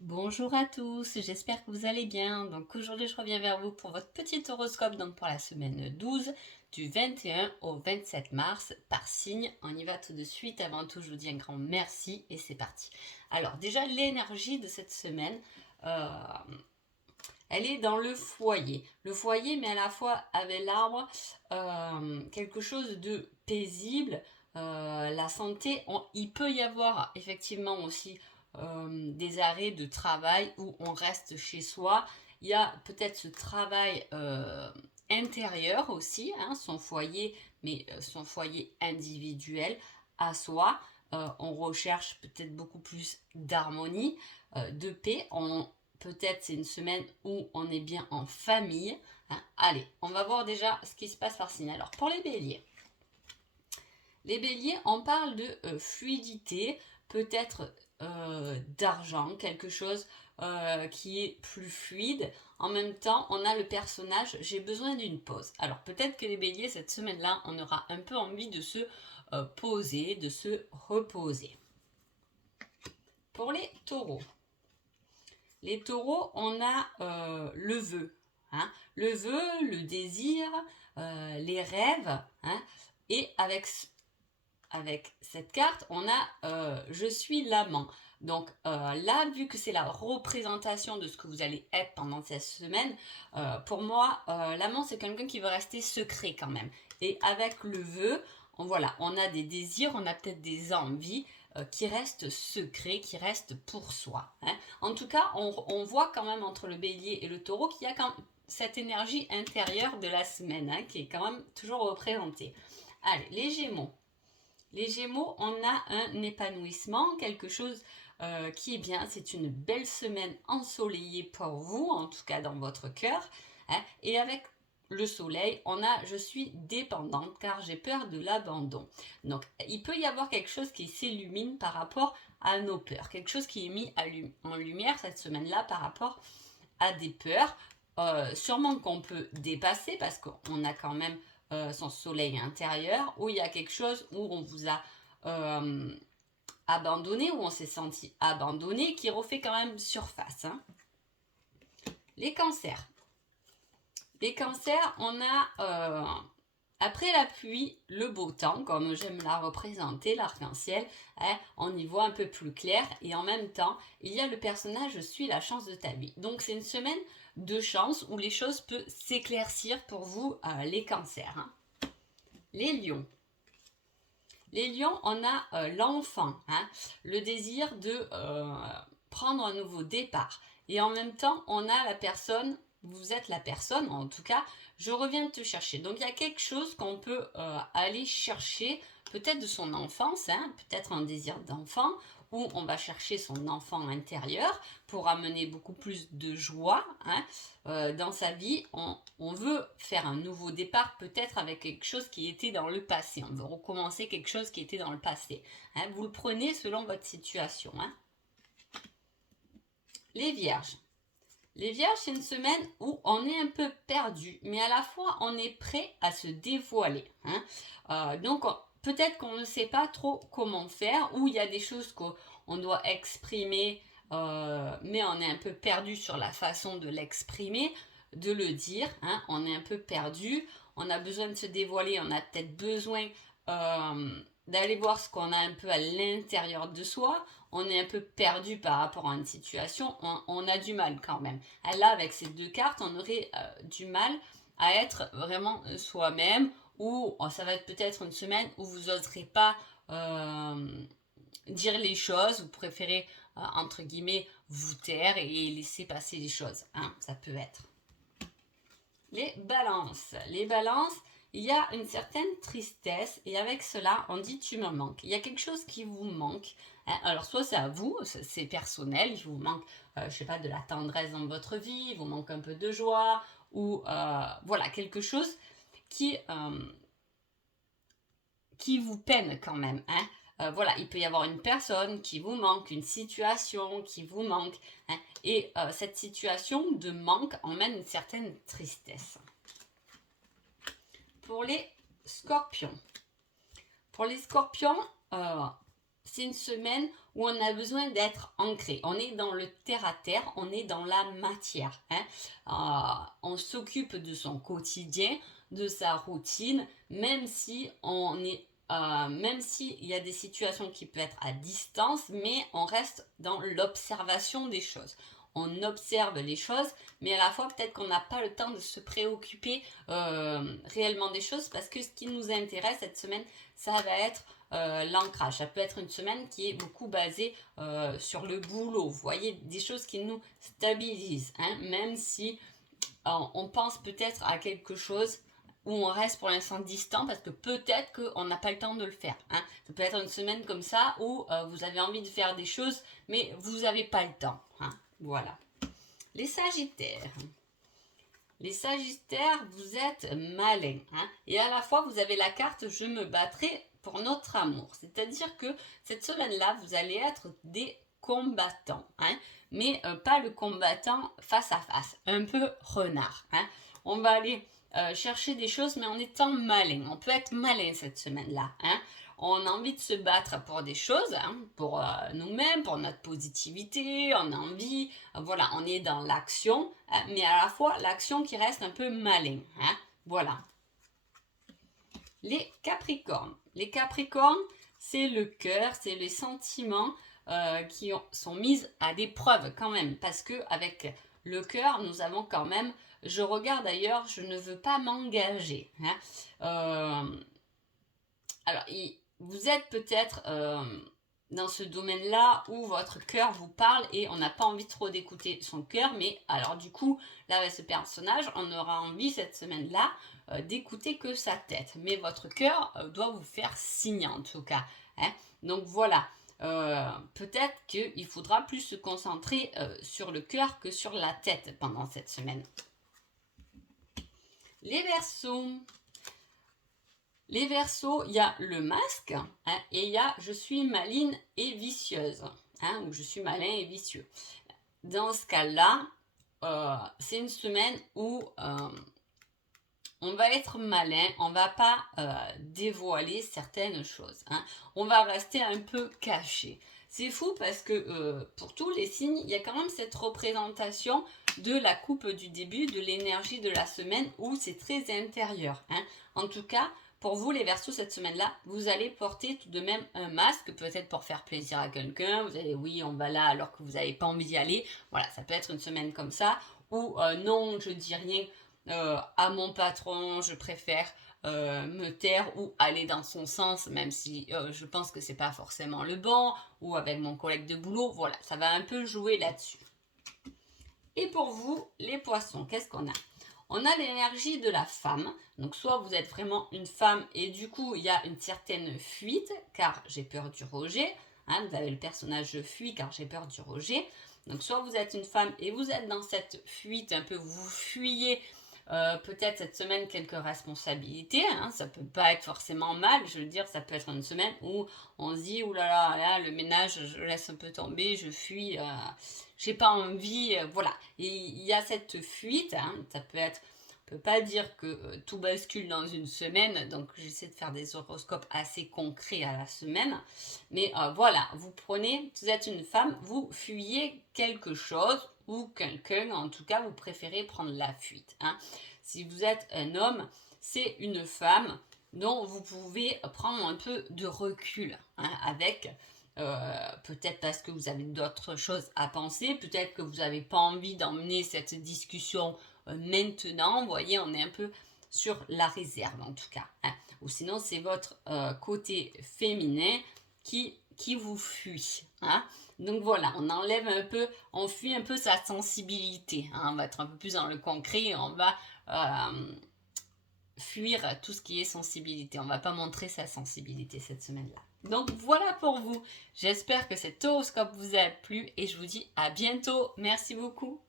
Bonjour à tous, j'espère que vous allez bien. Donc aujourd'hui je reviens vers vous pour votre petit horoscope donc pour la semaine 12 du 21 au 27 mars par signe. On y va tout de suite. Avant tout je vous dis un grand merci et c'est parti. Alors déjà l'énergie de cette semaine, euh, elle est dans le foyer. Le foyer mais à la fois avec l'arbre, quelque chose de paisible. La santé, il peut y avoir effectivement aussi des arrêts de travail où on reste chez soi. Il y a peut-être ce travail intérieur aussi, hein, son foyer, mais son foyer individuel à soi. On recherche peut-être beaucoup plus d'harmonie, de paix. Peut-être c'est une semaine où on est bien en famille. Hein. Allez, on va voir déjà ce qui se passe par signe. Alors pour les béliers. Les béliers, on parle de fluidité, peut-être d'argent, quelque chose qui est plus fluide. En même temps, on a le personnage, j'ai besoin d'une pause. Alors peut-être que les béliers, cette semaine-là, on aura un peu envie de se poser, de se reposer. Pour les taureaux, on a le vœu. Hein, le vœu, le désir, les rêves. Hein, et avec cette carte, on a je suis l'amant. Donc là, vu que c'est la représentation de ce que vous allez être pendant cette semaine, pour moi, l'amant, c'est quelqu'un qui veut rester secret quand même. Et avec le vœu, on a des désirs, on a peut-être des envies qui restent secrets, qui restent pour soi. Hein. En tout cas, on voit quand même entre le bélier et le taureau qu'il y a quand même cette énergie intérieure de la semaine, hein, qui est quand même toujours représentée. Allez, les gémeaux. Les Gémeaux, on a un épanouissement, quelque chose qui est bien. C'est une belle semaine ensoleillée pour vous, en tout cas dans votre cœur. Hein. Et avec le soleil, on a je suis dépendante car j'ai peur de l'abandon. Donc il peut y avoir quelque chose qui s'illumine par rapport à nos peurs, quelque chose qui est mis en lumière cette semaine-là par rapport à des peurs, sûrement qu'on peut dépasser parce qu'on a quand même son soleil intérieur, où il y a quelque chose où on vous a abandonné, où on s'est senti abandonné, qui refait quand même surface. Hein. Les cancers. Les cancers, on a après la pluie, le beau temps, comme j'aime la représenter, l'arc-en-ciel, hein, on y voit un peu plus clair et en même temps, il y a le personnage Je suis la chance de ta vie. Donc c'est une semaine de chance où les choses peuvent s'éclaircir pour vous, les cancers. Hein. Les lions. Les lions, on a l'enfant, hein, le désir de prendre un nouveau départ. Et en même temps, on a la personne, vous êtes la personne, en tout cas, je reviens te chercher. Donc il y a quelque chose qu'on peut aller chercher, peut-être de son enfance, hein, peut-être un désir d'enfant, où on va chercher son enfant intérieur pour amener beaucoup plus de joie, hein, dans sa vie. On veut faire un nouveau départ, peut-être avec quelque chose qui était dans le passé. On veut recommencer quelque chose qui était dans le passé. Hein. Vous le prenez selon votre situation. Hein. Les vierges. Les vierges, c'est une semaine où on est un peu perdu, mais à la fois on est prêt à se dévoiler. Hein. Donc peut-être qu'on ne sait pas trop comment faire, ou il y a des choses qu'on doit exprimer, mais on est un peu perdu sur la façon de l'exprimer, de le dire. Hein. On est un peu perdu, on a besoin de se dévoiler, on a peut-être besoin d'aller voir ce qu'on a un peu à l'intérieur de soi. On est un peu perdu par rapport à une situation, on a du mal quand même. Là, avec ces deux cartes, on aurait du mal à être vraiment soi-même, ou ça va être peut-être une semaine où vous n'oserez pas dire les choses, vous préférez, entre guillemets, vous taire et laisser passer les choses. Hein, ça peut être. Les balances. Les balances, il y a une certaine tristesse et avec cela, on dit tu me manques. Il y a quelque chose qui vous manque. Hein. Alors soit c'est à vous, c'est personnel, il vous manque, je sais pas, de la tendresse dans votre vie, il vous manque un peu de joie ou voilà, quelque chose qui, qui vous peine quand même. Hein. Voilà, il peut y avoir une personne qui vous manque, une situation qui vous manque. Hein, et cette situation de manque emmène une certaine tristesse. Pour les scorpions. Pour les scorpions, c'est une semaine où on a besoin d'être ancré. On est dans le terre-à-terre, on est dans la matière. On s'occupe de son quotidien, de sa routine, même si même s'il y a des situations qui peuvent être à distance, mais on reste dans l'observation des choses. On observe les choses, mais à la fois peut-être qu'on n'a pas le temps de se préoccuper réellement des choses, parce que ce qui nous intéresse cette semaine, ça va être l'ancrage. Ça peut être une semaine qui est beaucoup basée sur le boulot. Vous voyez, des choses qui nous stabilisent, même si on pense peut-être à quelque chose où on reste pour l'instant distant, parce que peut-être qu'on n'a pas le temps de le faire. Ça peut être une semaine comme ça où vous avez envie de faire des choses, mais vous n'avez pas le temps. Voilà. Les Sagittaires. Les Sagittaires, vous êtes malins. Et à la fois, vous avez la carte « Je me battrai pour notre amour ». C'est-à-dire que cette semaine-là, vous allez être des combattants. Mais pas le combattant face à face. Un peu renard. On va aller chercher des choses, mais en étant malin. On peut être malin cette semaine-là. On a envie de se battre pour des choses, pour nous-mêmes, pour notre positivité, on a envie, voilà, on est dans l'action, mais à la fois l'action qui reste un peu malin. Voilà. Les Capricornes. Les Capricornes, c'est le cœur, c'est les sentiments qui sont mis à l'épreuve quand même, parce que avec le cœur, nous avons quand même, je regarde ailleurs, je ne veux pas m'engager. Alors, vous êtes peut-être dans ce domaine-là où votre cœur vous parle et on n'a pas envie trop d'écouter son cœur, mais alors du coup, là avec ce personnage, on aura envie cette semaine-là d'écouter que sa tête. Mais votre cœur doit vous faire signe en tout cas. Donc voilà, peut-être qu'il faudra plus se concentrer sur le cœur que sur la tête pendant cette semaine. Les Verseaux. Les Verseaux, il y a le masque et il y a je suis maligne et vicieuse, ou je suis malin et vicieux. Dans ce cas-là, c'est une semaine où on va être malin, on va pas dévoiler certaines choses. On va rester un peu caché. C'est fou parce que pour tous les signes, il y a quand même cette représentation de la coupe du début, de l'énergie de la semaine où c'est très intérieur. En tout cas, pour vous, les Verseaux, cette semaine-là, vous allez porter tout de même un masque, peut-être pour faire plaisir à quelqu'un. Vous allez, oui, on va là alors que vous n'avez pas envie d'y aller. Voilà, ça peut être une semaine comme ça. Ou non, je dis rien à mon patron, je préfère me taire ou aller dans son sens, même si je pense que c'est pas forcément le bon. Ou avec mon collègue de boulot. Voilà, ça va un peu jouer là-dessus. Et pour vous, les Poissons, qu'est-ce qu'on a ? On a l'énergie de la femme, donc soit vous êtes vraiment une femme et du coup il y a une certaine fuite car j'ai peur du rejet, vous avez le personnage je fuis car j'ai peur du rejet, donc soit vous êtes une femme et vous êtes dans cette fuite un peu, vous fuyez peut-être cette semaine quelques responsabilités, ça peut pas être forcément mal, je veux dire ça peut être une semaine où on se dit oulala, là, le ménage je laisse un peu tomber, je fuis, j'ai pas envie, voilà. Et il y a cette fuite, ça peut être, on peut pas dire que tout bascule dans une semaine, donc j'essaie de faire des horoscopes assez concrets à la semaine, mais voilà, vous êtes une femme, vous fuyez quelque chose, ou quelqu'un, en tout cas, vous préférez prendre la fuite. Si vous êtes un homme, c'est une femme dont vous pouvez prendre un peu de recul avec... peut-être parce que vous avez d'autres choses à penser, peut-être que vous n'avez pas envie d'emmener cette discussion maintenant, vous voyez, on est un peu sur la réserve en tout cas. Ou sinon, c'est votre côté féminin qui vous fuit. Donc voilà, on enlève un peu, on fuit un peu sa sensibilité. On va être un peu plus dans le concret, on va fuir tout ce qui est sensibilité. On ne va pas montrer sa sensibilité cette semaine-là. Donc voilà pour vous. J'espère que cet horoscope vous a plu et je vous dis à bientôt. Merci beaucoup.